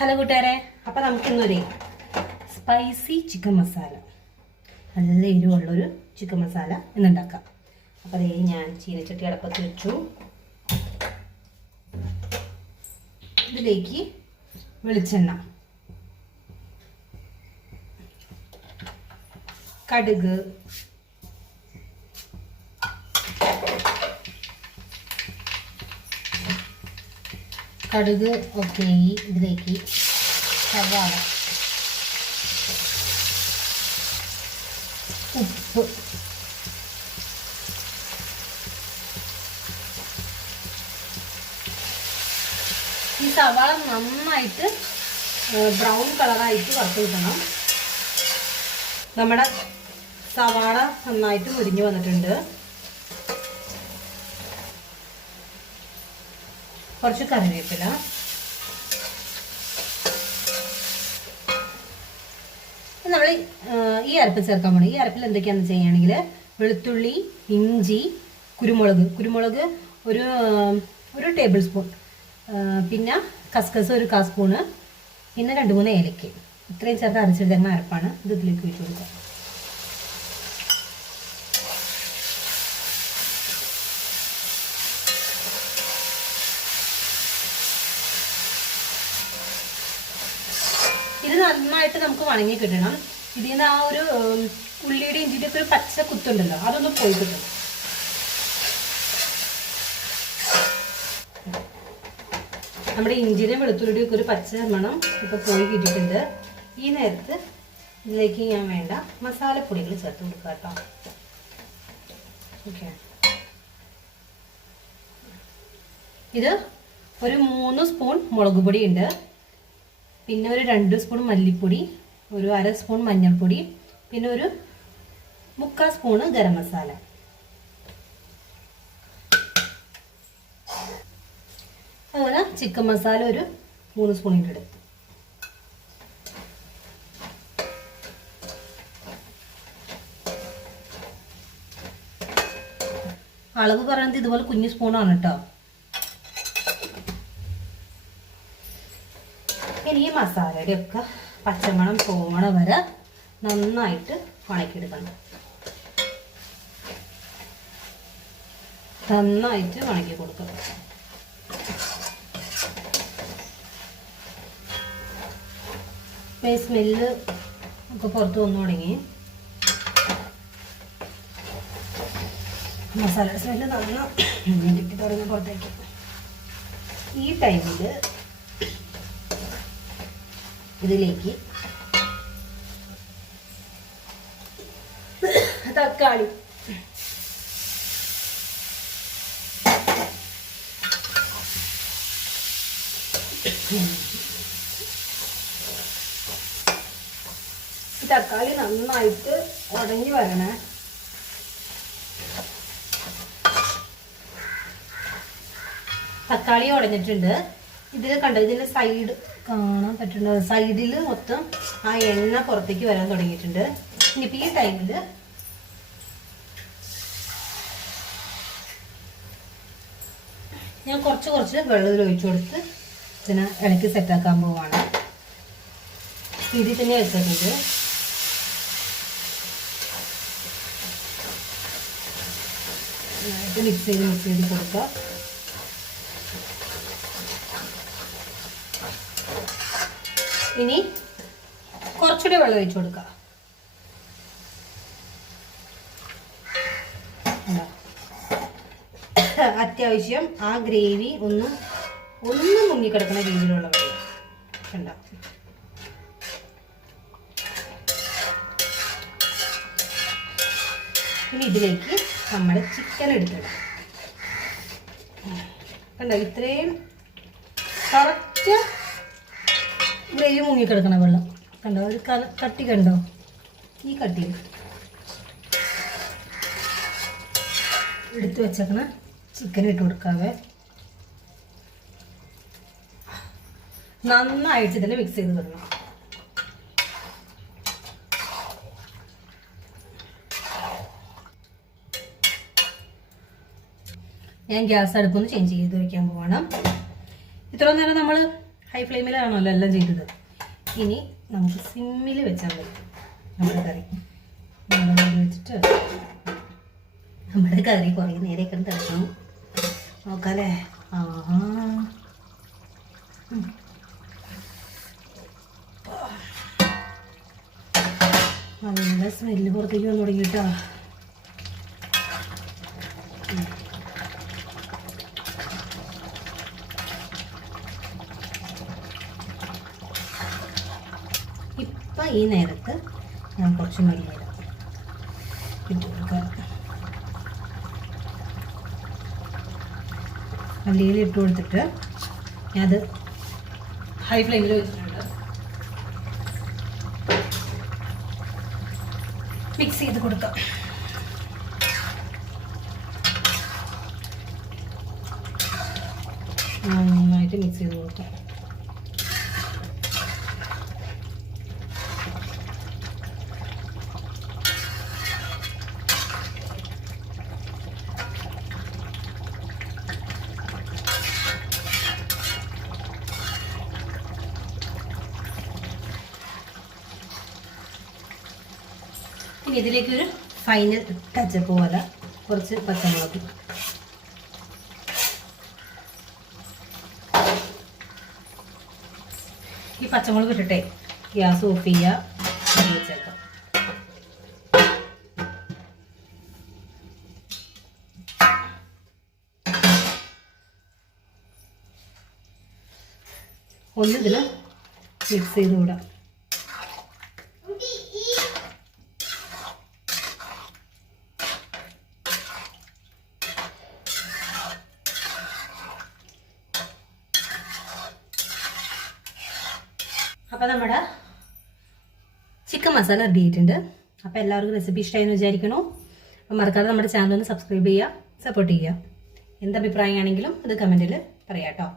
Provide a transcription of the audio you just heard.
Hello കൂട്ടുകാരെ, അപ്പം നമുക്കിന്നൊരു സ്പൈസി ചിക്കൻ മസാല, നല്ല എരിവുള്ളൊരു ചിക്കൻ മസാല എന്നുണ്ടാക്കാം. അപ്പം അതേ ഞാൻ ചീനച്ചട്ടി അടപ്പത്ത് വെച്ചു. ഇതിലേക്ക് വെളിച്ചെണ്ണ, കടുക്, ഒക്കെ ഇതിലേക്ക് സവാള, ഉപ്പ്, ഈ സവാള നന്നായിട്ട് ബ്രൗൺ കളറായിട്ട് വറുത്ത് കിട്ടണം. നമ്മുടെ സവാള നന്നായിട്ട് മുരിഞ്ഞു വന്നിട്ടുണ്ട്. കുറച്ച് കറിവേപ്പില, നമ്മൾ ഈ അരപ്പ് ചേർക്കാൻ പോകണം. ഈ അരപ്പിൽ എന്തൊക്കെയാണെന്ന് ചെയ്യുകയാണെങ്കിൽ വെളുത്തുള്ളി, ഇഞ്ചി, കുരുമുളക് ഒരു ടേബിൾ സ്പൂൺ, പിന്നെ കസ്കസ് ഒരു 1/4 സ്പൂണ്, പിന്നെ 2-3 ഏലക്ക, ഇത്രയും ചേർത്ത് അരച്ചെടുക്കുന്ന അരപ്പാണ്. ഇത് ഇതിലേക്ക് വെച്ച് കൊടുക്കുക. ഇത് നന്നായിട്ട് നമുക്ക് വണങ്ങി കിട്ടണം. ഇതിൽ നിന്ന് ആ ഒരു ഉള്ളിയുടെ ഇഞ്ചിയുടെ ഒക്കെ ഒരു പച്ച കുത്തുണ്ടല്ലോ, അതൊന്ന് പോയി കിട്ടും. നമ്മുടെ ഇഞ്ചിയുടെയും വെളുത്തുള്ളിയുടെ ഒക്കെ ഒരു പച്ച മണം ഇപ്പൊ പോയി കിട്ടിയിട്ടുണ്ട്. ഈ നേരത്ത് ഇതിലേക്ക് ഞാൻ വേണ്ട മസാലപ്പൊടികൾ ചേർത്ത് കൊടുക്കാം കേട്ടോ. ഓക്കെ, ഇത് ഒരു 3 സ്പൂൺ മുളക് പൊടി ഉണ്ട്, പിന്നെ ഒരു 2 സ്പൂൺ മല്ലിപ്പൊടി, ഒരു 1/2 സ്പൂൺ മഞ്ഞൾപ്പൊടി, പിന്നെ ഒരു 3/4 സ്പൂണ് ഗരം മസാല. അതുപോലെ ചിക്കൻ മസാല ഒരു 3 സ്പൂണിൻ്റെ എടുത്ത്. അളവ് പറയുന്നത് ഇതുപോലെ കുഞ്ഞു സ്പൂണാണ് കേട്ടോ. ഇനി ഈ മസാലയുടെ ഒക്കെ പച്ചമണം പോകണ വരെ നന്നായിട്ട് വണക്കിയെടുക്കണം. നന്നായിട്ട് വണക്കി കൊടുക്കണം. സ്മെല്ല് ഒക്കെ പുറത്ത് വന്നു തുടങ്ങി. മസാലയുടെ സ്മെല്ല് നന്നായി തുടങ്ങി പുറത്തേക്ക്. ഈ ടൈമിൽ ഇതിലേക്ക് തക്കാളി, തക്കാളി നന്നായിട്ട് ഉടഞ്ഞു വരണേ. തക്കാളി ഉടഞ്ഞിട്ടുണ്ട്. ഇതിൽ കണ്ടോ, ഇതിൻ്റെ സൈഡ് കാണാൻ പറ്റുന്നുണ്ട്. സൈഡിൽ മൊത്തം ആ എണ്ണ പുറത്തേക്ക് വരാൻ തുടങ്ങിയിട്ടുണ്ട്. ഇനിയിപ്പോൾ ഈ ടൈമിൽ ഞാൻ കുറച്ച് വെള്ളത്തിൽ ഒഴിച്ചു കൊടുത്ത് ഇതിനെ ഇളക്കി സെറ്റാക്കാൻ പോവാണ്. ഇതിൽ തന്നെ വെച്ചിട്ടുണ്ട്. മിക്സ് ചെയ്ത് കൊടുക്കുക. ഇനി കുറച്ചുകൂടി വെള്ളം ഒഴിച്ചു കൊടുക്കുക. അത്യാവശ്യം ആ ഗ്രേവി ഒന്ന് മുങ്ങിക്കിടക്കുന്ന രീതിയിലുള്ള വെള്ളം കണ്ട. ഇനി ഇതിലേക്ക് നമ്മുടെ ചിക്കൻ എടുത്തിടാം. കണ്ടോ, ഇത്രയും കറക്റ്റ് ഗ്രേവി മുങ്ങിക്കിടക്കണ വെള്ളം കണ്ടോ, ഒരു കട്ടി കണ്ടോ, ഈ കട്ടി എടുത്ത് വെച്ചേക്കണ ചിക്കൻ ഇട്ട് കൊടുക്കാവേ. നന്നായിട്ട് ഇതിനെ മിക്സ് ചെയ്ത് തരണം. ഞാൻ ഗ്യാസ് അടുപ്പൊന്ന് ചേഞ്ച് ചെയ്ത് വയ്ക്കാൻ പോകണം. ഇത്ര നേരം നമ്മൾ ഹൈ ഫ്ലെയിമിലാണല്ലോ എല്ലാം ചെയ്തത്. ഇനി നമുക്ക് സിമ്മിൽ വെച്ചാൽ മതി നമ്മുടെ കറി. വെച്ചിട്ട് നമ്മുടെ കറി കുറേ നേരെയൊക്കെ തിളക്കണം. നോക്കാല്ലേ? നല്ല സ്മെല്ല് പുറത്തേക്ക് വന്ന് തുടങ്ങിയിട്ടോ. ഇപ്പം ഈ നേരത്ത് ഞാൻ കുറച്ച് മല്ലിയില ഇട്ട് കൊടുക്കാം. മല്ലിയില ഇട്ട് കൊടുത്തിട്ട് ഞാനത് ഹൈ ഫ്ലെയിമിൽ വെച്ചിട്ടുണ്ട്. മിക്സ് ചെയ്ത് കൊടുക്കാം. നന്നായിട്ട് മിക്സ് ചെയ്ത് കൊടുക്കാം. ഇനി ഇതിലേക്ക് ഒരു ഫൈനൽ ടച്ചപ്പ് പോലെ കുറച്ച് പച്ചമുളക്. ഈ പച്ചമുളക് ഇട്ടിട്ടേ ഗ്യാസ് ഓഫ് ചെയ്യുക, വെച്ചേക്കാം. ഒന്നിതിൽ മിക്സ് ചെയ്ത് വിടാം. അപ്പോൾ നമ്മുടെ ചിക്കൻ മസാല റെഡി ആയിട്ടുണ്ട്. അപ്പോൾ എല്ലാവർക്കും റെസിപ്പി ഇഷ്ടമായെന്ന് വിചാരിക്കണോ? അപ്പം മറക്കാതെ നമ്മുടെ ചാനൽ ഒന്ന് സബ്സ്ക്രൈബ് ചെയ്യുക, സപ്പോർട്ട് ചെയ്യുക. എന്തഭിപ്രായമാണെങ്കിലും അത് കമൻറ്റിൽ പറയാം കേട്ടോ.